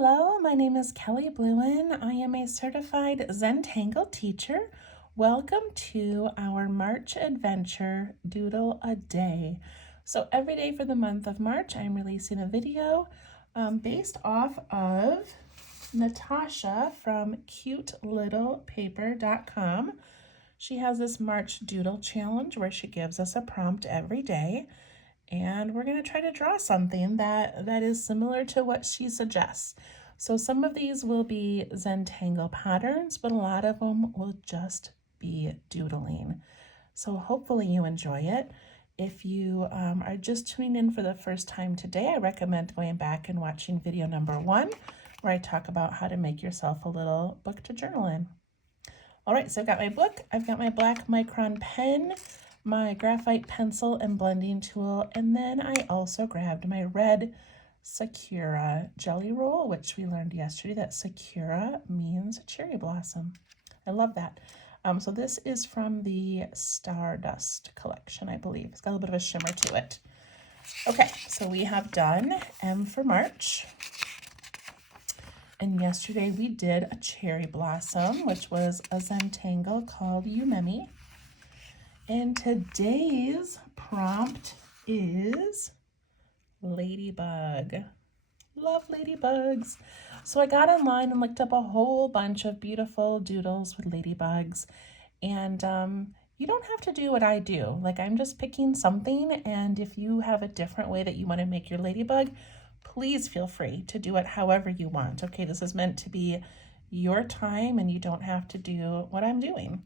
Hello, my name is Kelly Bluen. I am a certified Zentangle teacher. Welcome to our March adventure, Doodle a Day. So every day for the month of March, I'm releasing a video based off of Natasha from cutelittlepaper.com. She has this March Doodle challenge where she gives us a prompt every day. And we're going to try to draw something that is similar to what she suggests. So some of these will be Zentangle patterns, but a lot of them will just be doodling. So hopefully you enjoy it. If you are just tuning in for the first time today, I recommend going back and watching video number 1, where I talk about how to make yourself a little book to journal in. All right, so I've got my book, I've got my black Micron pen, my graphite pencil and blending tool, and then I also grabbed my red Sakura jelly roll, which we learned yesterday that Sakura means cherry blossom. I love that. So this is from the Stardust collection, I believe. It's got a little bit of a shimmer to it. Okay, so we have done M for March. And yesterday we did a cherry blossom, which was a Zentangle called Umemi. And today's prompt is ladybug. Love ladybugs. So I got online and looked up a whole bunch of beautiful doodles with ladybugs. And you don't have to do what I do. Like, I'm just picking something, and if you have a different way that you want to make your ladybug, please feel free to do it however you want. Okay, this is meant to be your time and you don't have to do what I'm doing.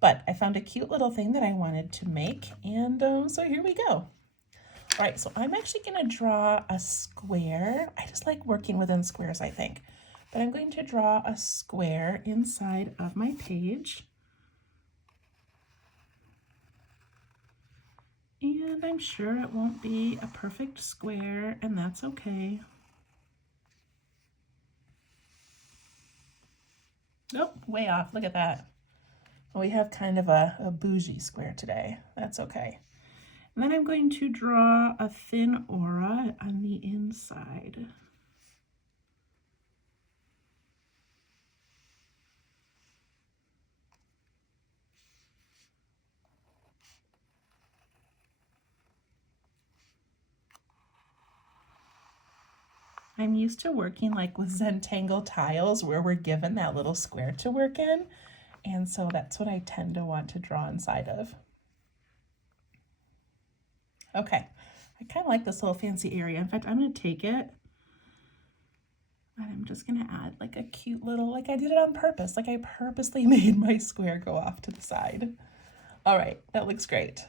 But I found a cute little thing that I wanted to make, and so here we go. All right, so I'm actually going to draw a square. I just like working within squares, I think. But I'm going to draw a square inside of my page. And I'm sure it won't be a perfect square, and that's okay. Nope, way off. Look at that. We have kind of a bougie square today. That's okay. And then I'm going to draw a thin aura on the inside. I'm used to working like with Zentangle tiles where we're given that little square to work in. And so that's what I tend to want to draw inside of. Okay, I kind of like this little fancy area. In fact, I'm going to take it and I'm just going to add like a cute little, like I did it on purpose. Like I purposely made my square go off to the side. All right, that looks great.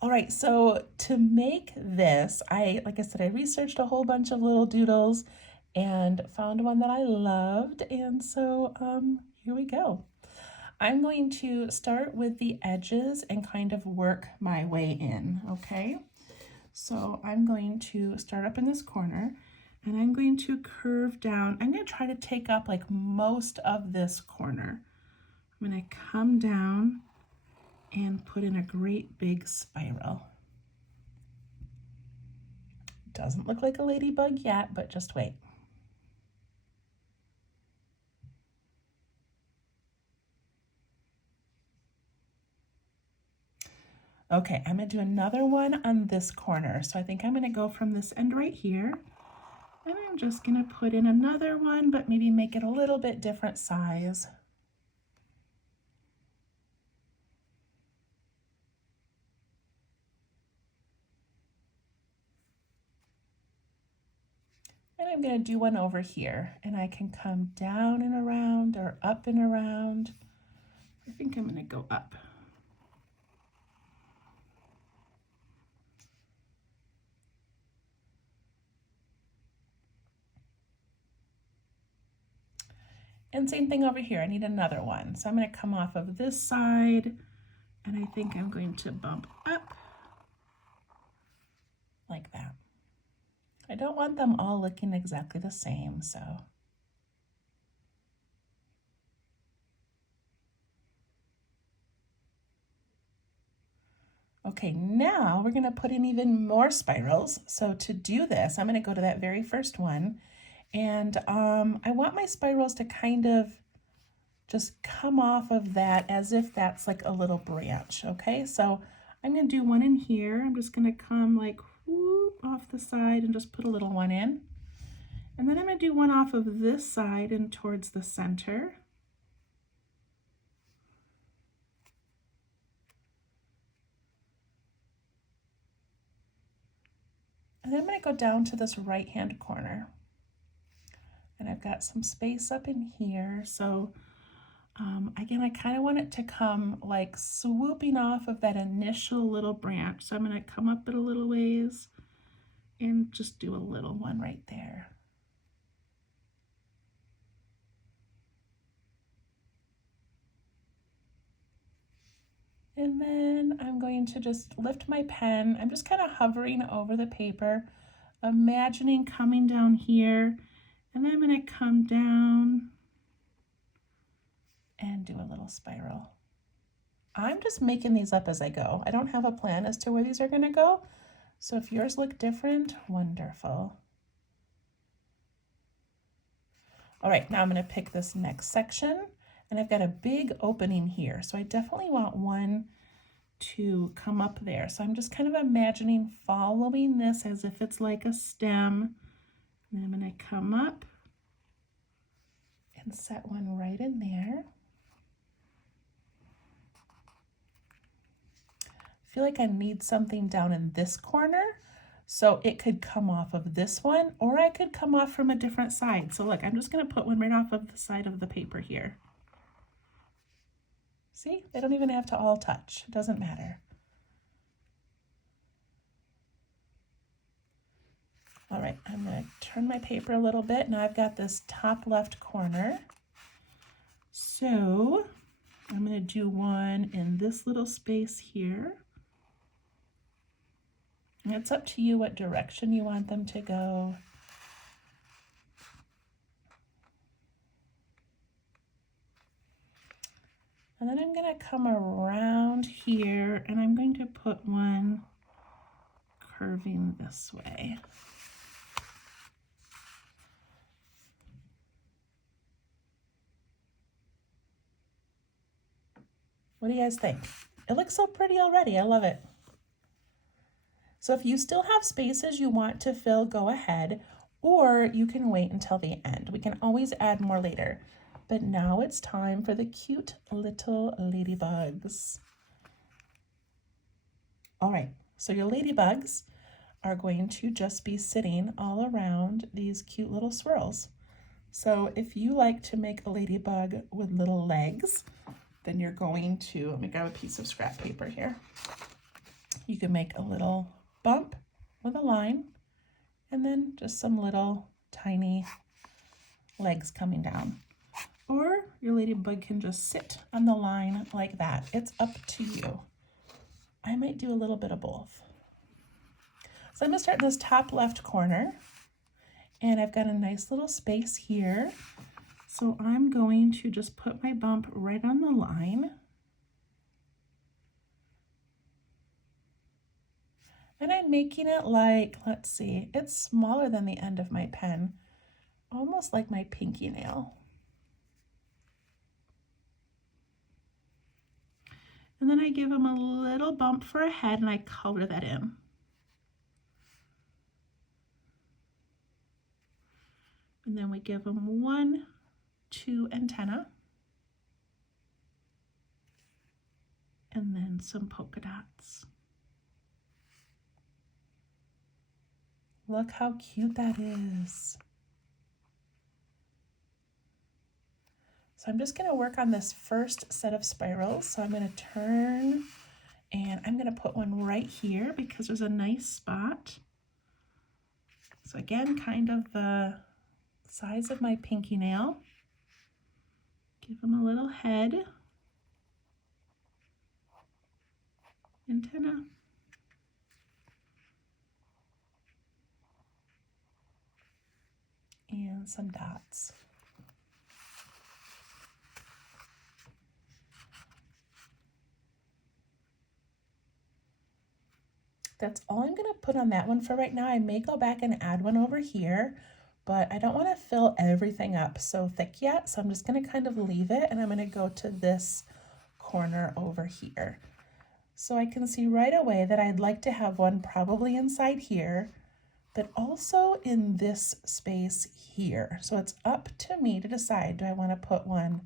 All right, so to make this, like I said, I researched a whole bunch of little doodles and found one that I loved. And so here we go. I'm going to start with the edges and kind of work my way in, okay? So I'm going to start up in this corner and I'm going to curve down. I'm going to try to take up like most of this corner. I'm going to come down and put in a great big spiral. Doesn't look like a ladybug yet, but just wait. Okay, I'm going to do another one on this corner. So I think I'm going to go from this end right here. And I'm just going to put in another one, but maybe make it a little bit different size. And I'm going to do one over here. And I can come down and around or up and around. I think I'm going to go up. And same thing over here, I need another one. So I'm going to come off of this side, and I think I'm going to bump up like that. I don't want them all looking exactly the same, so. Okay, now we're going to put in even more spirals. So to do this, I'm going to go to that very first one, And I want my spirals to kind of just come off of that as if that's like a little branch, okay? So I'm gonna do one in here. I'm just gonna come like whoop off the side and just put a little one in. And then I'm gonna do one off of this side and towards the center. And then I'm gonna go down to this right-hand corner. And I've got some space up in here. So again, I kind of want it to come like swooping off of that initial little branch. So I'm going to come up it a little ways and just do a little one right there. And then I'm going to just lift my pen. I'm just kind of hovering over the paper, imagining coming down here, and then I'm going to come down and do a little spiral. I'm just making these up as I go. I don't have a plan as to where these are going to go. So if yours look different, wonderful. All right, now I'm going to pick this next section, and I've got a big opening here. So I definitely want one to come up there. So I'm just kind of imagining following this as if it's like a stem. And I'm going to come up and set one right in there. I feel like I need something down in this corner, so it could come off of this one, or I could come off from a different side. So look, I'm just going to put one right off of the side of the paper here. See, they don't even have to all touch. It doesn't matter. All right, I'm going to turn my paper a little bit. Now I've got this top left corner. So I'm going to do one in this little space here. And it's up to you what direction you want them to go. And then I'm going to come around here and I'm going to put one curving this way. What do you guys think? It looks so pretty already. I love it. So if you still have spaces you want to fill, go ahead, or you can wait until the end. We can always add more later. But now it's time for the cute little ladybugs. All right, so your ladybugs are going to just be sitting all around these cute little swirls. So if you like to make a ladybug with little legs, then you're going to, let me grab a piece of scrap paper here. You can make a little bump with a line and then just some little tiny legs coming down. Or your ladybug can just sit on the line like that. It's up to you. I might do a little bit of both. So I'm going to start in this top left corner, and I've got a nice little space here. So I'm going to just put my bump right on the line. And I'm making it like, let's see, it's smaller than the end of my pen, almost like my pinky nail. And then I give them a little bump for a head and I color that in. And then we give them 1, 2 antenna. And then some polka dots. Look how cute that is. So I'm just going to work on this first set of spirals. So I'm going to turn and I'm going to put one right here because there's a nice spot. So again, kind of the size of my pinky nail. Give them a little head, antenna, and some dots. That's all I'm going to put on that one for right now. I may go back and add one over here, but I don't want to fill everything up so thick yet. So I'm just going to kind of leave it, and I'm going to go to this corner over here. So I can see right away that I'd like to have one probably inside here, but also in this space here. So it's up to me to decide, do I want to put one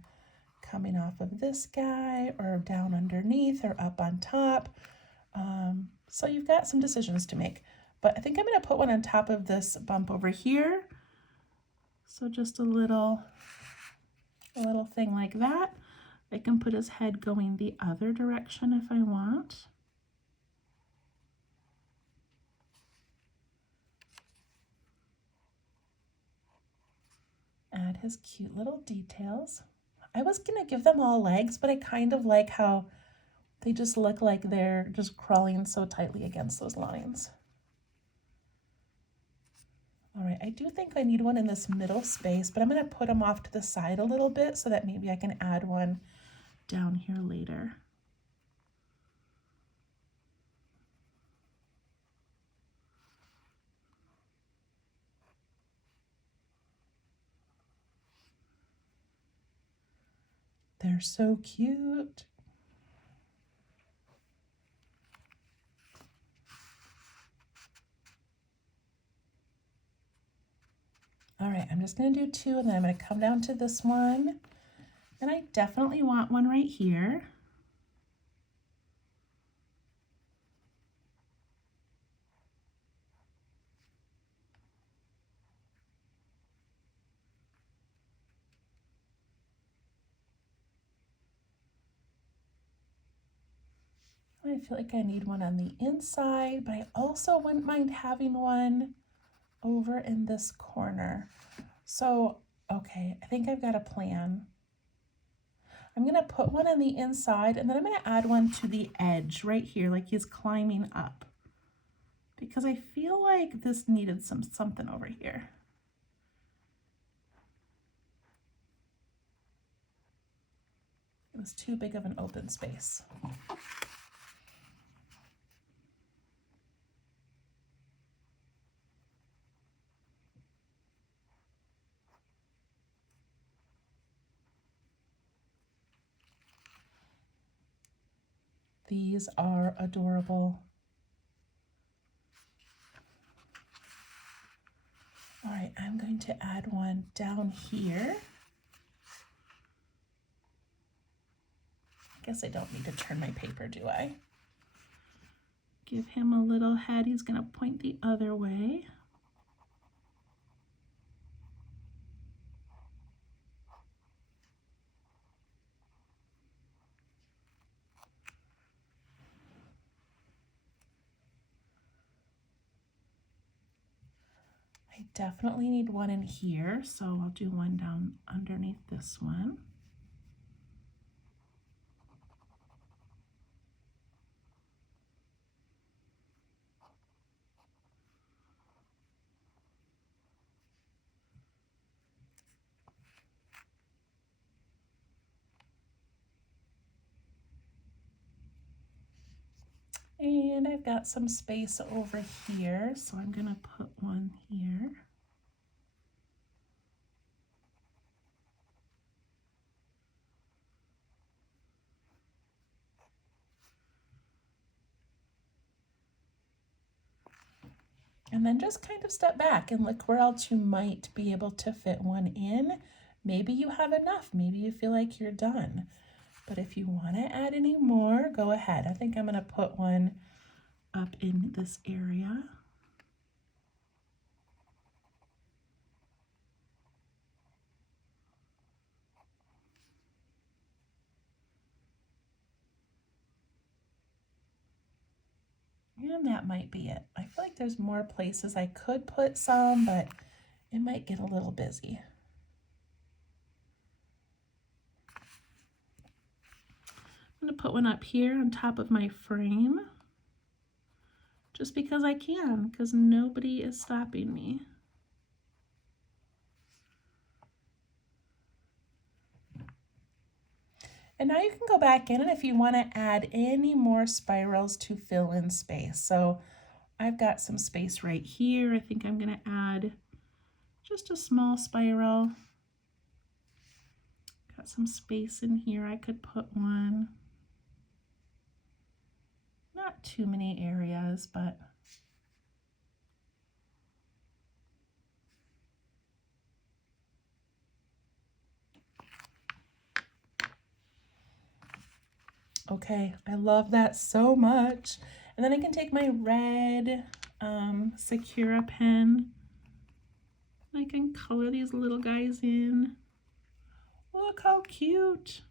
coming off of this guy or down underneath or up on top? So you've got some decisions to make, but I think I'm going to put one on top of this bump over here. So just a little thing like that. I can put his head going the other direction if I want. Add his cute little details. I was gonna give them all legs, but I kind of like how they just look like they're just crawling so tightly against those lines. All right, I do think I need one in this middle space, but I'm gonna put them off to the side a little bit so that maybe I can add one down here later. They're so cute. All right, I'm just gonna do two, and then I'm gonna come down to this one. And I definitely want one right here. I feel like I need one on the inside, but I also wouldn't mind having one over in this corner. So, okay, I think I've got a plan. I'm gonna put one on the inside, and then I'm gonna add one to the edge right here, like he's climbing up, because I feel like this needed something over here. It was too big of an open space. These are adorable. All right, I'm going to add one down here. I guess I don't need to turn my paper, do I? Give him a little head. He's going to point the other way. I definitely need one in here, so I'll do one down underneath this one. And I've got some space over here, so I'm gonna put one here. And then just kind of step back and look where else you might be able to fit one in. Maybe you have enough, maybe you feel like you're done. But if you want to add any more, go ahead. I think I'm going to put one up in this area. And that might be it. I feel like there's more places I could put some, but it might get a little busy. I'm going to put one up here on top of my frame, just because I can, because nobody is stopping me. And now you can go back in, and if you want to add any more spirals to fill in space. So I've got some space right here. I think I'm going to add just a small spiral. Got some space in here, I could put one. Not too many areas, but okay, I love that so much. And then I can take my red Sakura pen. I can color these little guys in. Look how cute.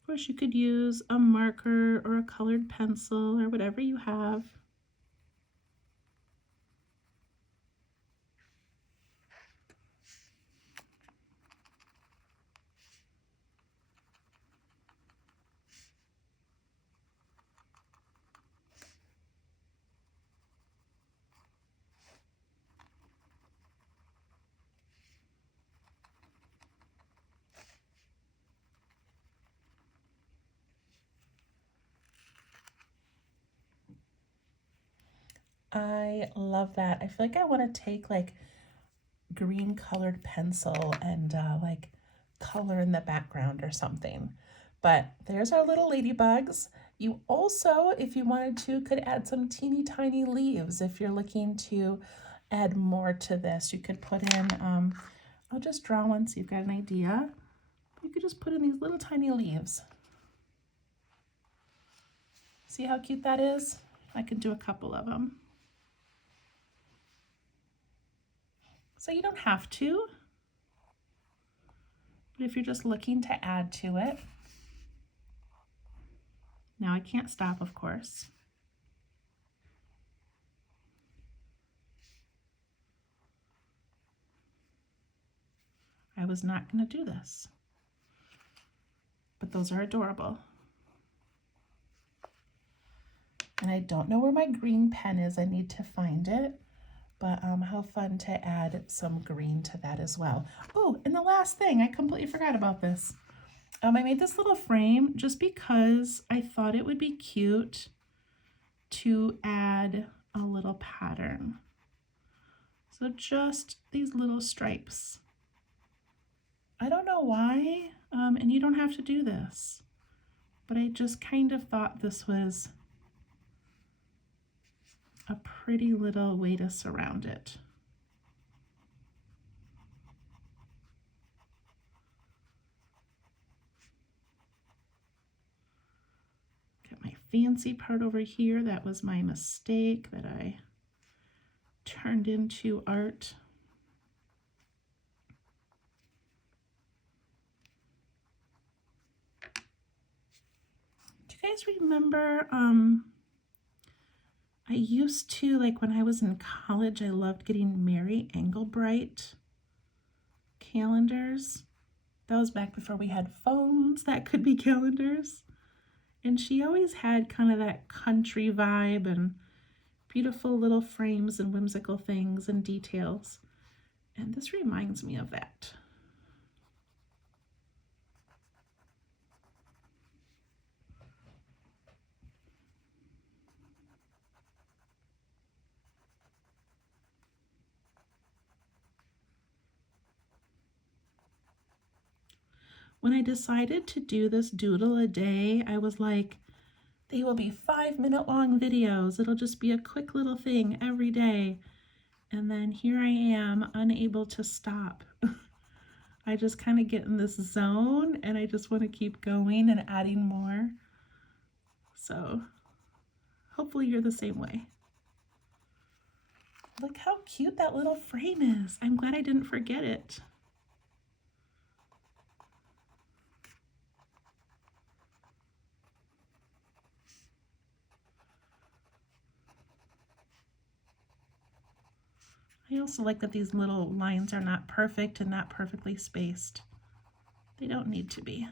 Of course, you could use a marker or a colored pencil or whatever you have. I love that. I feel like I want to take like green colored pencil and like color in the background or something. But there's our little ladybugs. You also, if you wanted to, could add some teeny tiny leaves. If you're looking to add more to this, you could put in, I'll just draw one so you've got an idea. You could just put in these little tiny leaves. See how cute that is? I could do a couple of them. So you don't have to, but if you're just looking to add to it. Now I can't stop, of course. I was not going to do this, but those are adorable. And I don't know where my green pen is. I need to find it. But how fun to add some green to that as well. Oh, and the last thing, I completely forgot about this. I made this little frame just because I thought it would be cute to add a little pattern. So just these little stripes. I don't know why, and you don't have to do this, but I just kind of thought this was a pretty little way to surround it. Got my fancy part over here. That was my mistake that I turned into art. Do you guys remember, I used to, like when I was in college, I loved getting Mary Engelbreit calendars. That was back before we had phones that could be calendars. And she always had kind of that country vibe and beautiful little frames and whimsical things and details. And this reminds me of that. When I decided to do this doodle a day, I was like, they will be 5-minute long videos. It'll just be a quick little thing every day. And then here I am, unable to stop. I just kind of get in this zone and I just want to keep going and adding more. So hopefully you're the same way. Look how cute that little frame is. I'm glad I didn't forget it. I also like that these little lines are not perfect and not perfectly spaced. They don't need to be.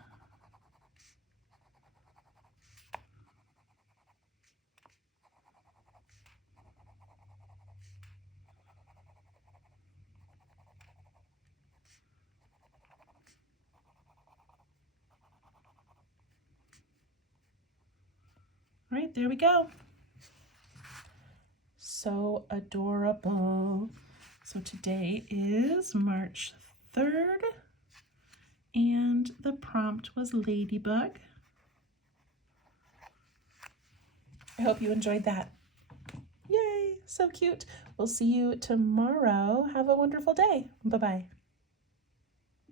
All right, there we go. So adorable. So today is March 3rd, and the prompt was ladybug. I hope you enjoyed that. Yay, so cute. We'll see you tomorrow. Have a wonderful day. Bye-bye.